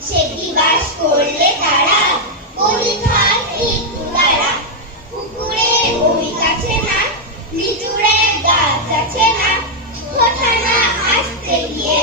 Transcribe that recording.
সে কি বাস করলে তারা পরিখার একটু দ্বারা পুকুরের ওই কাছে না লিচুর এক গাছ আছে না কথা না আসতে গিয়ে